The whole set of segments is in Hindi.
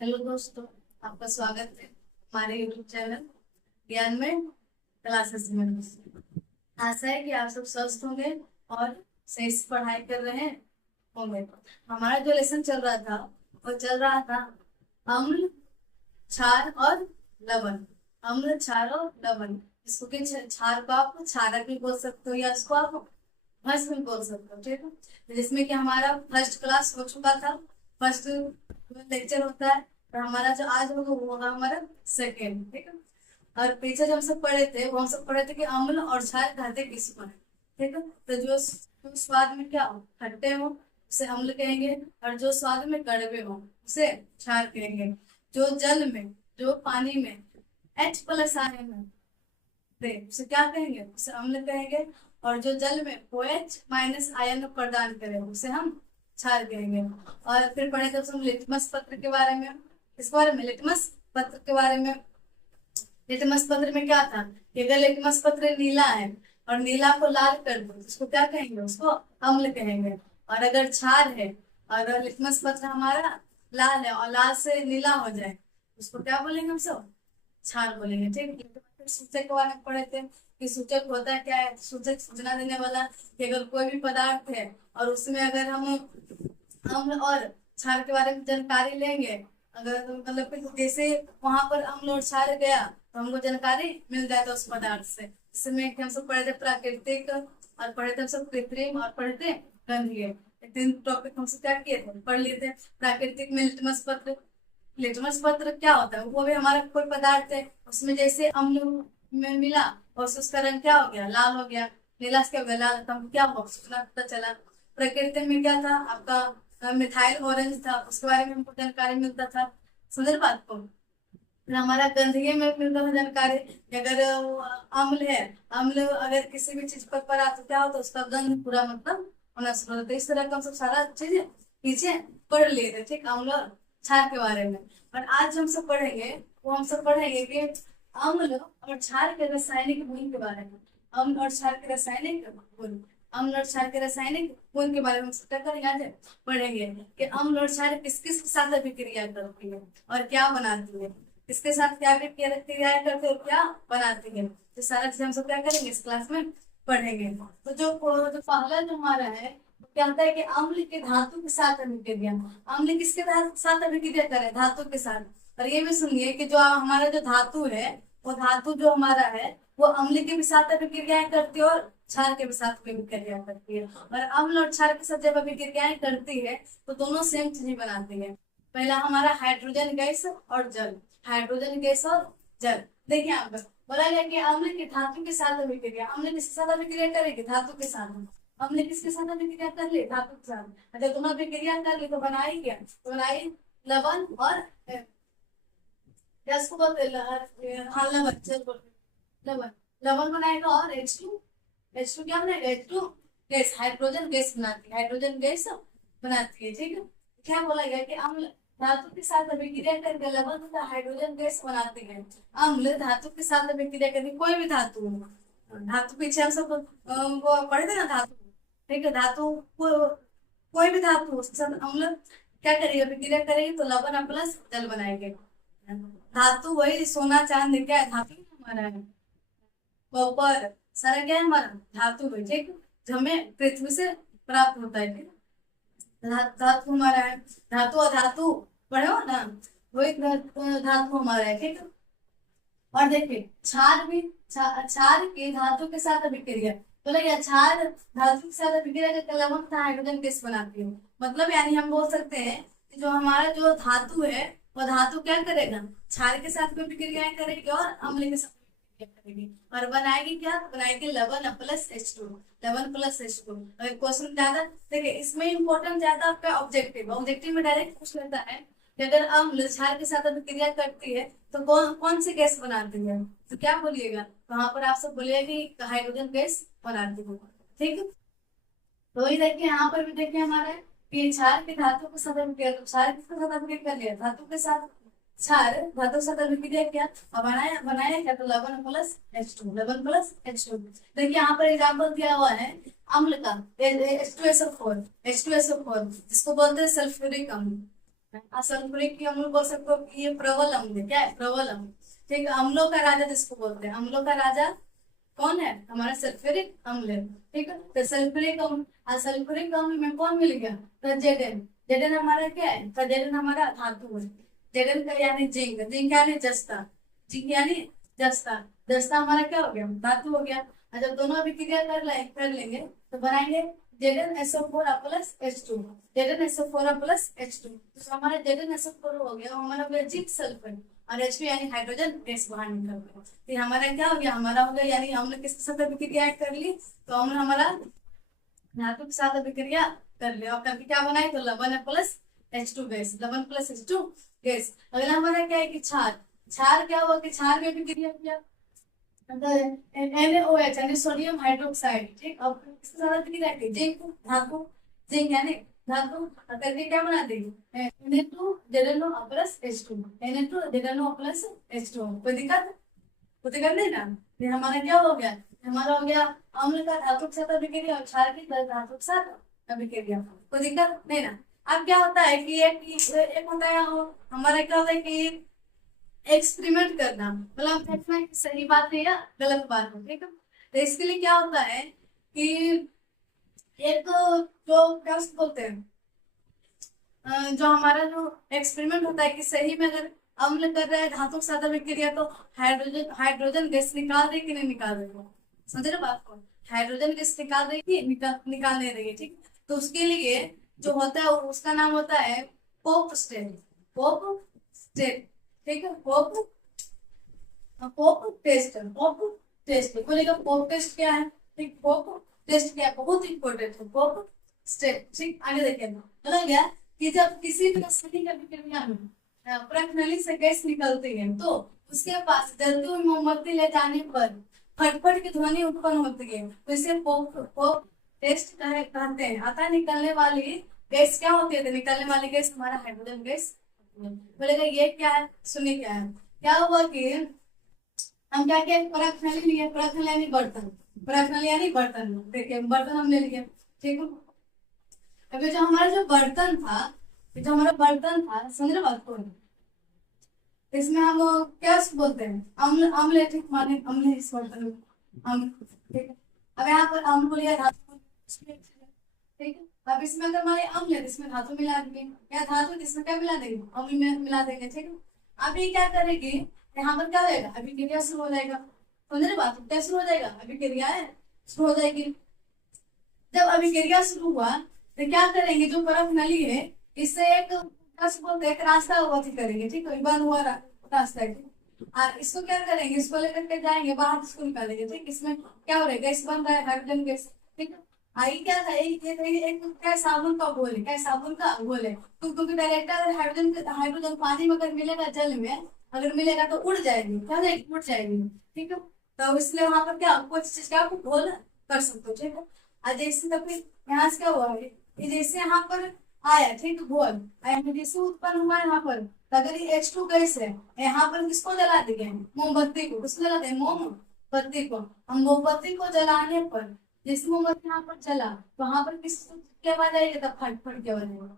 हेलो दोस्तों, आपका स्वागत है हमारे यूट्यूब चैनल ज्ञान में क्लासेस में। आशा है कि आप सब स्वस्थ होंगे और सही से पढ़ाई कर रहे होंगे। हमारा जो लेसन चल रहा था वो चल रहा था अम्ल, क्षार और लवण। अम्ल, क्षार और लवण। इसको कि क्षार को आप क्षारक भी बोल सकते हो या इसको आप भस्म भी बोल सकते हो। ठीक है, जिसमें कि हमारा फर्स्ट क्लास हो चुका था, फर्स्ट लेक्चर होता है। और हमारा जो आज होगा वो होगा हमारा सेकेंड। ठीक है, और पीछे जो हम सब पढ़े थे वो हम सब पढ़े थे कि अम्ल और क्षार कहते किसको है। ठीक है, तो जो स्वाद में क्या हो, खट्टे हो उसे अम्ल कहेंगे, और जो स्वाद में कड़वे हो उसे क्षार कहेंगे। जो जल में, जो पानी में H+ आयन है उसे क्या कहेंगे, उसे अम्ल कहेंगे। और जो जल में OH- आयन प्रदान करे उसे हम क्षार कहेंगे। और फिर पढ़े थे हम लिटमस पत्र के बारे में। इस बारे में लिटमस पत्र के बारे में, लिटमस पत्र में क्या था कि अगर लिटमस पत्र नीला है और नीला को लाल कर दो तो उसको क्या कहेंगे, उसको अम्ल कहेंगे। और अगर क्षार है और लिटमस पत्र हमारा लाल है और लाल से नीला हो जाए उसको क्या बोलेंगे, हम सब क्षार बोलेंगे। ठीक है, फिर सूचक के बारे में पढ़े थे कि सूचक होता है क्या है। सूचक सूचना देने वाला कि अगर कोई भी पदार्थ है और उसमें अगर हम अम्ल और क्षार के बारे में जानकारी लेंगे, अगर मतलब कि जैसे वहां पर अम्ल और क्षार गया तो हमको जानकारी मिल जाता है उस पदार्थ से। इसमें कि हम सब पढ़े थे प्राकृतिक, और पढ़े थे हम सब कृत्रिम, और पढ़े थे गंधीय। ये तीन टॉपिक हम सब क्या किए थे, पढ़ लिए थे। प्राकृतिक में लिटमस पत्र। लिटमस पत्र क्या होता है, वो भी हमारा कोई पदार्थ है, उसमें जैसे अम्ल में मिला और उसका रंग क्या हो गया, लाल हो गया। नीला से क्या हो गया, लाल। तो हमको क्या हुआ, सूचना पता चला। प्रकृति में क्या था आपका, मिथाइल ऑरेंज था, उसके बारे में हमको जानकारी मिलता था। समझ बात को। फिर हमारा गंधीय में मिलता था जानकारी कि अगर वो अम्ल है, अम्ल अगर किसी भी चीज पर पड़ा तो क्या होता है, उसका गंध पूरा मतलब होना शुरू होता है। इस तरह का हम सब सारा चीज पीछे पढ़ लिए थे। ठीक, अम्ल और क्षार के बारे में। और आज हम सब पढ़ेंगे, वो हम सब पढ़ेंगे कि अम्ल और क्षार के रासायनिक गुण के बारे में। अम्ल और क्षार के रासायनिक गुण, अम्ल और क्षार के रासायनिक गुण के बारे में हम सब क्या करेंगे, आज पढ़ेंगे कि अम्ल और क्षार किस किस के साथ अभिक्रिया करती है और क्या बनाती है। इसके साथ क्या क्रियाएं करते हो, क्या बनाती है। तो सारा चीज हम सब क्या करेंगे इस क्लास में पढ़ेंगे। तो जो पहला जो हमारा है वो क्या होता है कि अम्ल के धातु के साथ अभिक्रिया। अम्ल किसके साथ अभिक्रिया करे, धातु के साथ। और ये भी सुनिए कि जो हमारा जो धातु है, वो धातु जो हमारा है वो अम्ल के भी साथ अभिक्रियाएं करती है और क्षार के भी साथ अभिक्रिया करती है। और अम्ल और क्षार के साथ जब अभिक्रियाएं करती है तो दोनों सेम चीज बनाती है। पहला हमारा हाइड्रोजन गैस और जल। हाइड्रोजन गैस और जल। देखिए आप, बोला गया कि अम्ल की धातु के साथ अभिक्रिया। अम्ल किसके साथ अभिक्रिया करेगी, धातु के साथ। अम्ल किसके साथ अभिक्रिया कर ली, धातु के साथ। अगर दोनों अभिक्रिया कर ली तो बनाई क्या, तो बनाई लवण और क्या इसको बोलते हैं, हाँ लवण, चल बोलते लवण। लवण बनाएगा और H2 क्या बनाएगा, H2 गैस, हाइड्रोजन गैस बनाती है, हाइड्रोजन गैस बनाती है। ठीक है, क्या बोला गया कि अम्ल धातु के साथ अभिक्रिया करके लवण तथा हाइड्रोजन गैस बनाते हैं। अम्ल धातु के साथ अभिक्रिया करके, कोई भी धातु हो, धातु पीछे हम सब वो पढ़े थे ना धातु। ठीक है, धातु कोई भी धातु उसके साथ अम्ल क्या करेगी, अभिक्रिया करेगी तो लवण प्लस जल बनाएंगे। धातु वही सोना चांदी, क्या है धातु हमारा है, कॉपर सारा क्या है हमारा धातु है। ठीक, जो हमें पृथ्वी से प्राप्त होता है। ठीक, धातु हमारा है। धातु और धातु पढ़े हो ना, वही धातु हमारा है। ठीक है, और देखिए क्षार भी, क्षार की धातु के साथ अभिक्रिया, तो लगे क्षार धातु के साथ अभिक्रिया करके लवण तथा हाइड्रोजन गैस बनाती है। मतलब यानी हम बोल सकते हैं कि जो हमारा जो धातु है वो धातु क्या करेगा, क्षार के साथ भी अभिक्रियाएं करेगी और अम्ल के साथ करेगी, और बनाएगी क्या, बनाएगी लवण प्लस H2। लवण प्लस H2। अगर क्वेश्चन ज्यादा देखिए, इसमें इंपॉर्टेंट ज्यादा आपका ऑब्जेक्टिव, ऑब्जेक्टिव में डायरेक्ट पूछ लेता है कि अगर अम्ल क्षार के साथ अभिक्रिया करती है तो कौन कौन सी गैस बनाती है, तो क्या बोलिएगा, वहां पर आप सब बोलिएगा कि हाइड्रोजन गैस बनाती है। ठीक है, तो ये देखिए यहाँ पर भी देखिए हमारा कि क्षार की धातु के साथ अभिक्रिया, तो क्षार किसके साथ अभिक्रिया कर लिया, धातु के साथ। क्षार धातु के साथ अभिक्रिया किया और बनाया बनाया क्या, तो लवण प्लस H2, लवण प्लस H2। देखिए यहाँ पर एग्जाम्पल दिया हुआ है अम्ल का, H2SO4, H2SO4 जिसको बोलते हैं सल्फ्यूरिक अम्ल। असल्फ्यूरिक अम्ल बोल सकते हो कि ये प्रबल अम्ल है। क्या है? प्रबल अम्ल। ठीक है, अम्लों का राजा जिसको बोलते हैं, अम्लों का राजा कौन है? हमारा सल्फ्यूरिक अम्ल है। ठीक है, तो सल्फ्यूरिक अम्ल, सल्फ्यूरिक अम्ल में कौन मिल गया? तो जेडन। जेडन हमारा क्या है? तो जेडन हमारा धातु है। जेडन का यानी जिंक, जिंक यानी जस्ता, जिंक यानी जस्ता, जस्ता हमारा क्या हो गया? धातु हो गया। और जब दोनों अभिक्रिया कर लेंगे तो बनाएंगे Zn plus H2, Zn plus H2। तो हमारा Zn हो गया, हमारा हो गया जिंक सल्फर, और H2 यानी हाइड्रोजन गैस बाहर निकल गया। फिर हमारा क्या हो गया? हमारा हो गया यानी हमने किसके साथ अभिक्रिया कर ली? तो हमने हमारा धातु के साथ अभिक्रिया कर लिया और करके क्या बनाए? तो लवण प्लस H2 गैस, लवण प्लस H2 गैस। अगला हमारा क्या है कि क्षार। क्षार क्या हुआ कि क्षार में अभिक्रिया किया NaOH यानी सोडियम हाइड्रोक्साइड। ठीक, अब इसके साथ अभिक्रिया की जिंक धातु, जिंक यानी धातु करके क्या बना देगी? Na2ZnO plus H2, Na2ZnO plus H2। कोई दिक्कत? कोई दिक्कत नहीं ना? फिर हमारा क्या हो गया? हमारा हो गया अम्ल का धातु के साथ अभिक्रिया और क्षार की धातु के साथ अभिक्रिया। कोई दिक्कत नहीं ना? अब क्या होता है कि एक होता है हमारा क्या होता है कि एक्सपेरिमेंट करना, मतलब देखना कि सही बात है या गलत बात है। ठीक है, तो इसके लिए क्या होता है कि एक जो क्या उसको बोलते हैं, जो हमारा जो एक्सपेरिमेंट होता है कि सही में अगर अम्ल कर रहा है धातु के साथ अभिक्रिया तो हाइड्रोजन हाइड्रोजन गैस निकाल रही कि नहीं निकाल रही हो? समझ रहे बात को? हाइड्रोजन गैस निकाल रही कि निकाल नहीं रही है। ठीक, तो उसके लिए जो होता है उसका नाम होता है पोप स्टेट, पोप स्टेट। ठीक है, pap pap test, pap test बोलेगा। पोप टेस्ट क्या है? ठीक, पोप टेस्ट क्या है? बहुत इंपॉर्टेंट है पोप स्टेट। ठीक, आगे देखिए मतलब क्या कि जब किसी भी रासायनिक अभिक्रिया में प्रज्वलित से गैस निकलती है तो उसके पास जलती हुई मोमबत्ती ले जाने पर फटफट की ध्वनि उत्पन्न होती है, तो इसे पोप पोप टेस्ट कहते हैं। अतः निकलने वाली गैस क्या होती है? तो निकलने वाली गैस हमारा हाइड्रोजन गैस बोलेगा। ये क्या है? सुनिए क्या है। क्या हुआ कि हम क्या किया? परख नली लिए, परख नली यानी बर्तन, परख नली यानी बर्तन। देखिए बर्तन हम ले लिए। ठीक है, अभी जो हमारा जो बर्तन था, जो हमारा बर्तन था, समझ रहे बात को? इसमें हम क्या बोलते हैं? अम्ल, अम्ल। ठीक, माने अम्ल इस बर्तन में अम्ल। ठीक है, अब यहाँ पर अम्ल को लिया धातु। ठीक है, अब इसमें अगर हमारे अम्ल है इसमें धातु मिला देंगे, या धातु इसमें क्या मिला देंगे? अम्ल में मिला देंगे। ठीक है, अब ये क्या करेगी? यहाँ पर क्या हो जाएगा? अभिक्रिया शुरू हो जाएगा। समझ रहे बात? क्या शुरू हो जाएगा? अभिक्रिया है शुरू हो जाएगी। जब अभिक्रिया शुरू हुआ तो क्या करेंगे? जो परख नली है इससे एक एक रास्ता अवधि करेंगे। ठीक है, बंद हुआ रास्ता है। इसको क्या करेंगे? इसको लेकर के जाएंगे बाहर, इसको निकालेंगे। ठीक, इसमें क्या हो रहा है? गैस बन रहा है, हाइड्रोजन गैस। ठीक है, आई क्या था? एक क्या साबुन का घोल है, क्या साबुन का घोल है। क्योंकि डायरेक्ट अगर हाइड्रोजन हाइड्रोजन पानी में अगर मिलेगा, जल में अगर मिलेगा तो उड़ जाएगी। क्या जाएगी? उड़ जाएगी। ठीक है, तो इसलिए वहां पर क्या कुछ चीज का घोल कर सकते हो। ठीक है, और जैसे तो फिर यहाँ से क्या हुआ है कि जैसे यहाँ पर आया, ठीक, घोल जैसे उत्पन्न हुआ यहाँ पर, तो अगर ये H2 गैस है, यहाँ पर किसको जला देंगे? मोमबत्ती को। किसको जला देंगे? मोमबत्ती को। हम मोमबत्ती को जलाने पर जैसे मोमबत्ती यहाँ पर जला तो वहां पर किस की आवाज आएगी? तब फटफट की आवाज आएगी।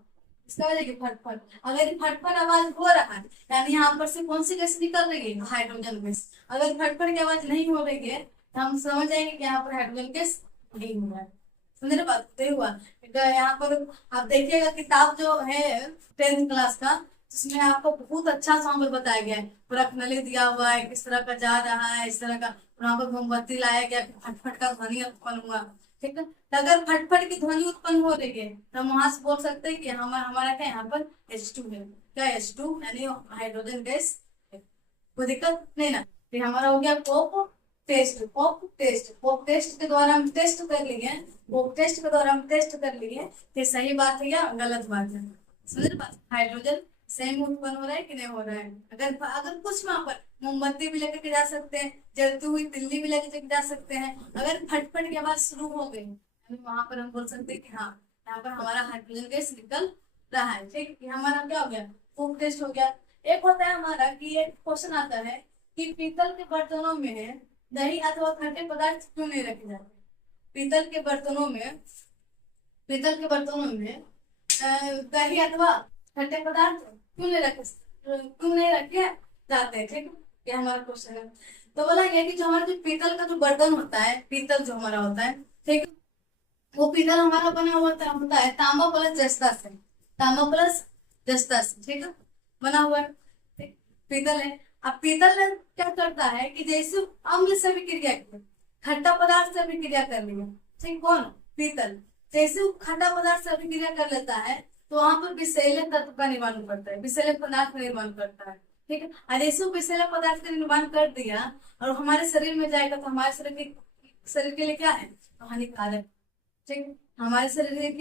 इसका वजह की फटफट। अगर फटफट आवाज हो रहा है यानी यहाँ पर से कौन सी गैस निकल रही है? Hydrogen gas. अगर फटफट की आवाज नहीं हो रही है तो हम समझ जाएंगे कि यहाँ पर हाइड्रोजन गैस नहीं हुआ है। समझे बात? हुआ यहाँ पर आप देखिएगा किताब जो है 10th क्लास का, जिसमें आपको बहुत अच्छा सॉन्ग बताया गया है, पूरा नली दिया हुआ है किस तरह का जा रहा है, इस तरह का वहां पर मोमबत्ती लाया गया, फटफट का ध्वनि उत्पन्न हुआ। ठीक है, तो अगर फटफट की ध्वनि उत्पन्न हो रही है तो हम वहां से बोल सकते हैं कि हमारा क्या यहाँ पर H2 है। क्या H2 यानी हाइड्रोजन गैस। कोई दिक्कत नहीं ना? फिर हमारा हो गया pap test, pap test. Pap test के द्वारा हम टेस्ट कर लिए, पोप टेस्ट के द्वारा हम टेस्ट कर लिए कि सही बात है या गलत बात है। समझ बात? हाइड्रोजन सेम उत्पन्न हो रहा है कि नहीं हो रहा है। अगर अगर कुछ वहां पर मोमबत्ती भी लेकर के जा सकते हैं, जलती हुई तिल्ली भी लेकर के जा सकते हैं, अगर फटफट की आवाज शुरू हो गई वहां पर हम बोल सकते हैं कि हाँ यहाँ पर हमारा हाइड्रोजन गैस निकल रहा है। ठीक, हमारा क्या हो गया? पोप टेस्ट हो गया। एक होता है हमारा कि एक क्वेश्चन आता है कि पीतल के बर्तनों में दही अथवा खट्टे पदार्थ क्यों नहीं रखे जाते? पीतल के बर्तनों में दही अथवा खट्टे पदार्थ क्यों नहीं रखे जाते हैं, ठीक है। ये हमारा क्वेश्चन है। तो बोला गया कि जो हमारा जो पीतल का जो बर्तन होता है, पीतल जो हमारा होता है, ठीक है, वो पीतल हमारा बना हुआ होता है तांबा प्लस जस्ता से, तांबा प्लस जस्ता से, ठीक है, बना हुआ है, ठीक? पीतल है। अब पीतल क्या करता है कि जैसे अम्ल से भी क्रिया की, खट्टा पदार्थ से भी क्रिया कर लिया, ठीक, कौन, पीतल, जैसे वो खट्टा पदार्थ से भी क्रिया कर लेता है तो वहां पर विषैले तत्व का निर्माण करता है, विषैले पदार्थ का निर्माण करता है, ठीक है। और जैसे वो विषैले पदार्थ का निर्माण कर दिया और हमारे शरीर में जाएगा तो हमारे शरीर के लिए क्या है, तो हानिकारक, ठीक, हमारे शरीर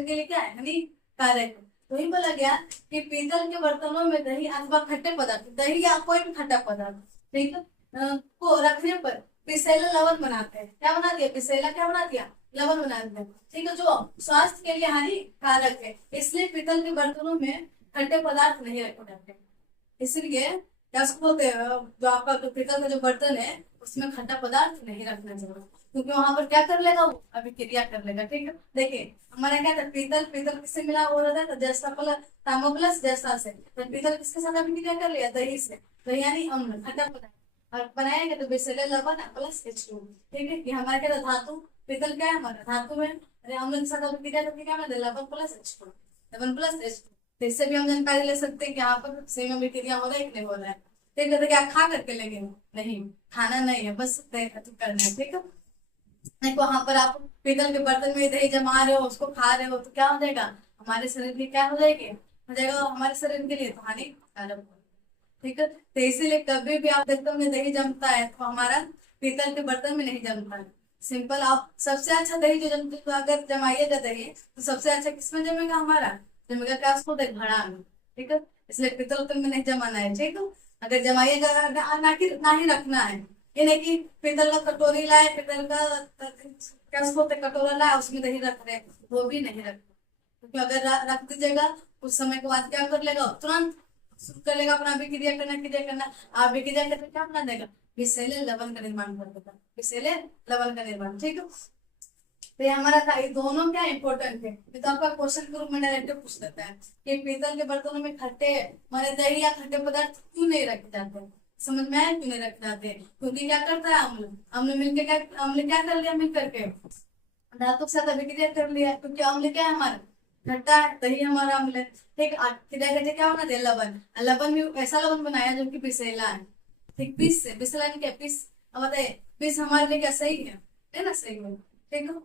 के लिए क्या है, हानिकारक है। तो ही बोला गया कि पीतल के बर्तनों में दही अथवा खट्टे पदार्थ, दही या कोई भी खट्टा पदार्थ, ठीक है, को रखने पर विषैला लवण बनाते हैं। क्या बना दिया, विषैला क्या बना दिया, लवण बना दिया, ठीक है, जो स्वास्थ्य के लिए हानिकारक है। इसलिए पीतल के बर्तनों में खट्टे पदार्थ नहीं रखे जाते, इसलिए क्या उसको बोलते हैं, जो आपका जो पीतल का जो बर्तन है उसमें खट्टा पदार्थ नहीं रखना चाहिए, क्योंकि वहां पर क्या कर लेगा, वो अभिक्रिया कर लेगा, ठीक है। देखिए हमारा क्या था, पीतल, पीतल किससे मिला हुआ था, तो जैसा प्लस तांबा प्लस जैसा से, तो पीतल किसके साथ अभिक्रिया कर लिया, दही से, दही यानी अम्ल, खट्टा पदार्थ, और बनाएंगे तो विषैले लवण प्लस H2, ठीक है। ये हमारा क्या था, धातु, पीतल क्या है हमारा धातु है, अरे अम्ल के साथ अभिक्रिया करके क्या बना, लवण प्लस H2, लवण प्लस H2। तो इससे भी हम जानकारी ले सकते हैं कि यहाँ पर सेम अभिक्रिया हो रहा है कि नहीं हो रहा है, ठीक है। तो क्या खा करके लेंगे, नहीं, खाना नहीं है, बस करना है, ठीक है। नहीं, वहां पर आप पीतल के बर्तन में दही जमा रहे हो, उसको खा रहे हो, तो क्या हो जाएगा, हमारे शरीर की क्या हो जाएगी, हो जाएगा हमारे शरीर के लिए तो हानिकारक, ठीक है। तो इसीलिए कभी भी आप देखते होंगे दही जमता है तो हमारा पीतल के बर्तन में नहीं जमता है, सिंपल। आप सबसे अच्छा दही जो तो अगर जमाइएगा दही तो सबसे अच्छा किसमें जमेगा, हमारा जमेगा क्या, उसको घड़ा में, ठीक है। इसलिए पीतल उतल में नहीं जमाना है, ठीक है। अगर जमाइएगा ना ही रखना है, ये नहीं कि पीतल का कटोरी लाए, पीतल का क्या उसको बोलते कटोरा लाए उसमें दही रख रहे, वो भी नहीं रखना, क्योंकि अगर रख दीजिएगा कुछ समय के बाद क्या कर लेगा, तुरंत शुरू कर लेगा अपना क्रिया करना। आप विक्रिया करके क्या बना देगा, विषैले लवण का निर्माण कर देगा, विषैले लवण का निर्माण, ठीक है। तो ये हमारा था, ये दोनों क्या इंपॉर्टेंट है, ये तो आपका क्वेश्चन के रूप में डायरेक्ट पूछ देता है कि पीतल के बर्तनों में खट्टे माने दही या खट्टे पदार्थ क्यों नहीं रखे जाते हैं, समझ में आया, क्यों नहीं रखे जाते हैं, क्योंकि क्या करता है अम्ल, अम्ल क्या कर लिया मिल करके धातु के साथ अभिक्रिया कर लिया, क्योंकि अम्ल क्या है हमारा, खट्टा है, दही हमारा अम्ल है, ठीक। क्रिया करके क्या बना दे, लवण, लवण भी ऐसा लवण बनाया जो कि विषैला है, ठीक, विष से, विषैला क्या, विष, अब बताइए विष हमारे लिए क्या सही है ना, सही है, ठीक है।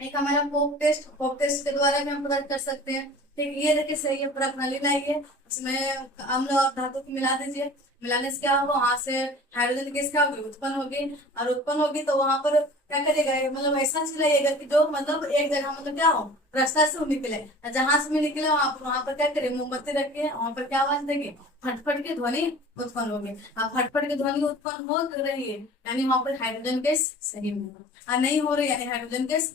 एक हमारा फोक टेस्ट के द्वारा भी हम पता कर सकते हैं, ठीक। ये देखिए सही है, पूरा प्रणाली लाइए, उसमें अम्ल और धातु को मिला दीजिए, मिलाने से क्या होगा, वहां से हाइड्रोजन गैस क्या होगी, उत्पन्न होगी, और उत्पन्न होगी तो वहां पर क्या करेगा, मतलब ऐसा चलाइएगा कि जो मतलब एक जगह मतलब क्या हो, रास्ता से वो निकले, जहां से भी निकले वहां पर क्या करे, मोमबत्ती रखिए, वहां पर क्या आवाज देगी, फटफट की ध्वनि उत्पन्न होगी। अब फटफट की ध्वनि उत्पन्न हो रही है यानी वहां पर हाइड्रोजन गैस सही होगा, और नहीं हो रही यानी हाइड्रोजन गैस,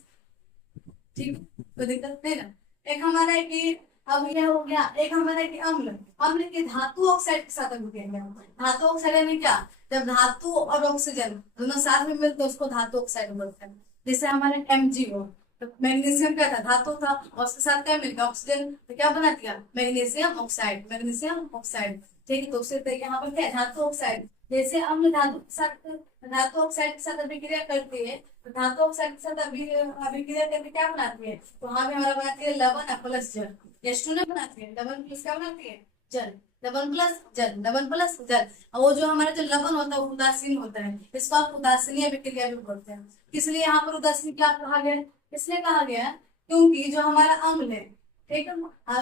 ठीक, कोई दिक्कत नहीं ना। एक हमारा है कि अब यह हो गया, एक हमारा है कि अम्ल, अम्ल की धातु ऑक्साइड के साथ अभिक्रिया गया, धातु ऑक्साइड यानी क्या, जब धातु और ऑक्सीजन दोनों साथ में मिलते उसको धातु ऑक्साइड बोलते हैं। जैसे हमारे MgO, तो मैग्नीशियम क्या था, धातु था, और उसके साथ क्या मिल गया, ऑक्सीजन, तो क्या बना दिया, मैग्नीशियम ऑक्साइड, मैग्नीशियम ऑक्साइड, ठीक है। तो उससे यहाँ पर क्या है, धातु ऑक्साइड, जैसे अम्ल धातु ऑक्साइड के साथ अभिक्रिया करती है, तो धातु ऑक्साइड के साथ अभिक्रिया करके क्या बनाती है, तो वहां भी हमारा बनाती है लवण प्लस जल, H2 ने बनाती है, लवण प्लस क्या बनाती है, जल, लवण प्लस जल, लवण प्लस जल। और वो जो हमारा जो लवण होता है वो उदासीन होता है, इसको आप उदासीनीय अभिक्रिया भी बोलते हैं। इसलिए यहाँ पर उदासीन क्या कहा गया, इसलिए कहा गया क्योंकि जो हमारा अम्ल है, ठीक है,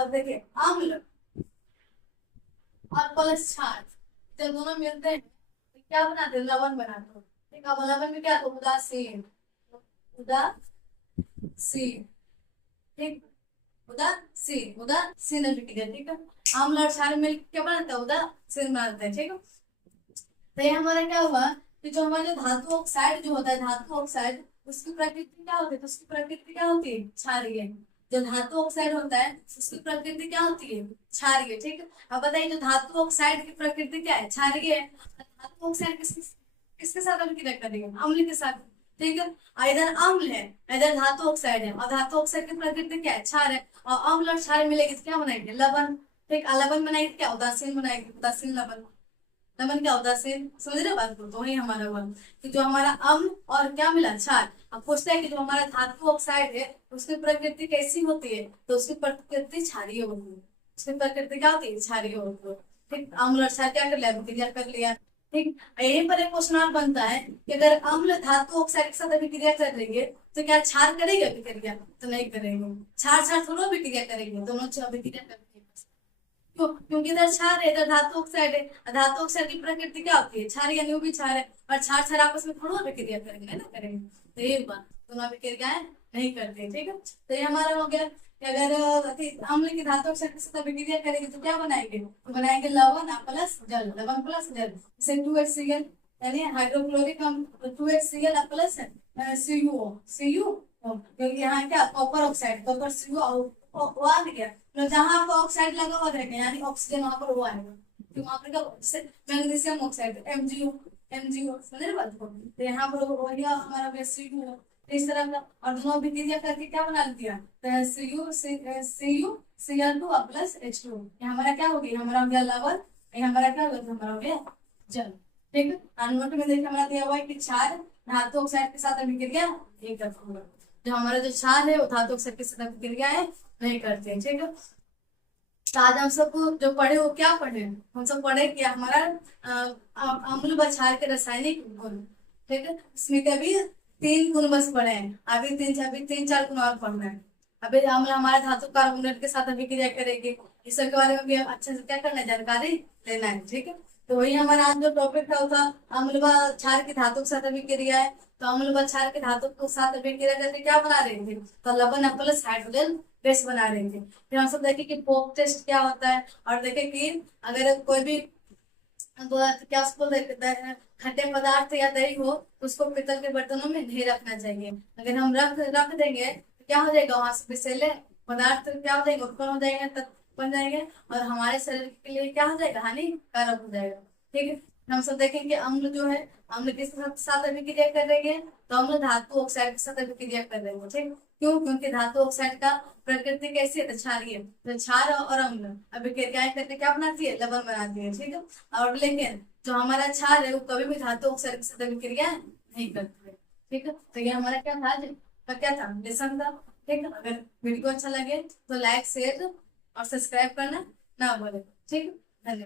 देखिए अम्ल और प्लस क्षार जब दोनों मिलते हैं तो क्या बनाते हैं, लवण बनाते हैं, ठीक है। लवण में क्या तो उदासीन, उदासीन, ठीक, उदासीन अभिक्रिया, ठीक है। अम्ल और क्षार मिलकर क्या बनाता है, उदासीन बनाते हैं, ठीक है। तो ये हमारा क्या हुआ कि जो हमारा जो धातु ऑक्साइड जो होता है, धातु ऑक्साइड उसकी प्रकृति क्या होती है, तो उसकी प्रकृति क्या होती है, क्षारीय। जो धातु ऑक्साइड होता है उसकी प्रकृति क्या होती है, क्षारीय, ठीक है। अब बताइए जो धातु ऑक्साइड की प्रकृति क्या है, क्षारीय है, धातु ऑक्साइड किसके साथ अभिक्रिया करेगा, अम्ल के साथ, ठीक है। और इधर अम्ल है, इधर धातु ऑक्साइड है, और धातु ऑक्साइड की प्रकृति क्या है, क्षार है, और अम्ल और क्षार मिलेगी तो क्या बनाएंगे, लवण। ठीक, लवण बनाएगी क्या, उदासीन बनाएगी, उदासीन लवण। लवण क्या, उदासीन, समझ रहे हो बात को, तो वही हमारा हुआ कि जो हमारा अम्ल और क्या मिला, क्षार। अब पूछता है कि जो हमारा धातु ऑक्साइड है उसकी प्रकृति कैसी होती है, तो उसकी प्रकृति क्षारीय होती है। उसकी प्रकृति क्या होती है, क्षारीय होती है। ठीक, अम्ल और क्षार क्या कर लिया, अभिक्रिया कर लिया। ठीक, यहीं पर एक क्वेश्चन और बनता है कि अगर अम्ल धातु ऑक्साइड के साथ अभिक्रिया कर देंगे तो क्या क्षार करेगा अभिक्रिया, तो नहीं करेंगे। क्षार क्षार थोड़ा अभिक्रिया करेंगे, दोनों अभिक्रिया करेंगे। क्यों, क्योंकि इधर क्षार है, इधर धातु ऑक्साइड है। धातु ऑक्साइड की प्रकृति क्या होती है, क्षार, यानी वो भी क्षार है, और क्षार क्षार आपस में थोड़ा अभिक्रिया करेंगे ना, करेंगे। तो ये बात, दोनों अभिक्रियाएं नहीं करते। ठीक है, तो ये हमारा हो गया कि अगर अम्ल की धातु ऑक्साइड के साथ अभिक्रिया करेंगे तो क्या बनाएंगे, तो बनाएंगे लवण प्लस जल, लवण प्लस जल, जैसे 2HCl, यानी हाइड्रोक्लोरिक अम्ल 2HCl प्लस CuO, क्योंकि यहाँ क्या कॉपर ऑक्साइड, कॉपर CuO आ गया, तो जहाँ आपका ऑक्साइड लगा हुआ रहेगा यानी ऑक्सीजन वहां पर वो आएगा, तो वहां पर मैग्नीशियम ऑक्साइड MgO समझ रहे बात को, तो यहाँ पर हो गया हमारा CuO इस तरह का, और दोनों अभिक्रिया करके क्या बना दिया, Cl2 प्लस H2, ये हमारा क्या हो गया, हमारा हो गया लवण, ये हमारा क्या हो गया, हमारा हो गया जल। ठीक है, नोट में देखिए हमारा दिया हुआ है कि क्षार धातु ऑक्साइड के साथ अभिक्रिया नहीं करता है। जो हमारा जो क्षार है वो धातु ऑक्साइड के साथ अभिक्रिया है नहीं करते हैं। ठीक है, तो आज हम सबको जो पढ़े वो क्या पढ़े, हम सब पढ़े कि हमारा अम्ल व क्षार के रासायनिक गुण। ठीक है, इसमें कभी 3 गुण बस पढ़े हैं, अभी 3-4 गुण और पढ़ना है। अभी अम्ल हमारे धातु कार्बोनेट के साथ अभिक्रिया करेंगे, इस सब के बारे में भी अच्छे से क्या करना है, जानकारी लेना है। ठीक है, तो वही हमारा आज जो टॉपिक था वो था अम्ल व क्षार की धातु के साथ अभिक्रिया है। तो अम्ल व क्षार के धातु के साथ अभिक्रिया करके क्या बना रहे थे, तो लवण प्लस हाइड्रोजन गैस बना रहे थे। फिर हम सब देखे कि पोप टेस्ट क्या होता है, और देखे कि अगर कोई भी क्या उसको खट्टे पदार्थ या दही हो तो उसको पीतल के बर्तनों में नहीं रखना चाहिए। अगर हम रख देंगे तो क्या हो जाएगा, वहां से विषैले पदार्थ क्या हो जाएंगे, उत्पन्न हो जाएंगे, बन जाएंगे, और हमारे शरीर के लिए क्या हो जाएगा, हानिकारक हो जाएगा। ठीक है, हम सब देखेंगे अम्ल जो है, अम्ल किस साथ अभिक्रिया कर रही है, तो अम्ल धातु ऑक्साइड के साथ अभिक्रिया कर रहे हैं। ठीक, क्यों, क्योंकि धातु ऑक्साइड का प्रकृति कैसी है, क्षारीय है, तो क्षार और अम्ल अभिक्रियाएं करके क्या बनाती है, लवण बनाती है। ठीक है, और लेकिन जो हमारा क्षार है वो कभी भी धातु ऑक्साइड के साथ अभिक्रिया नहीं करती है। ठीक है, तो ये हमारा क्या था, क्या था, लेसन था। ठीक है, अगर वीडियो अच्छा लगे तो लाइक शेयर और सब्सक्राइब करना ना भूलें। ठीक है, धन्यवाद।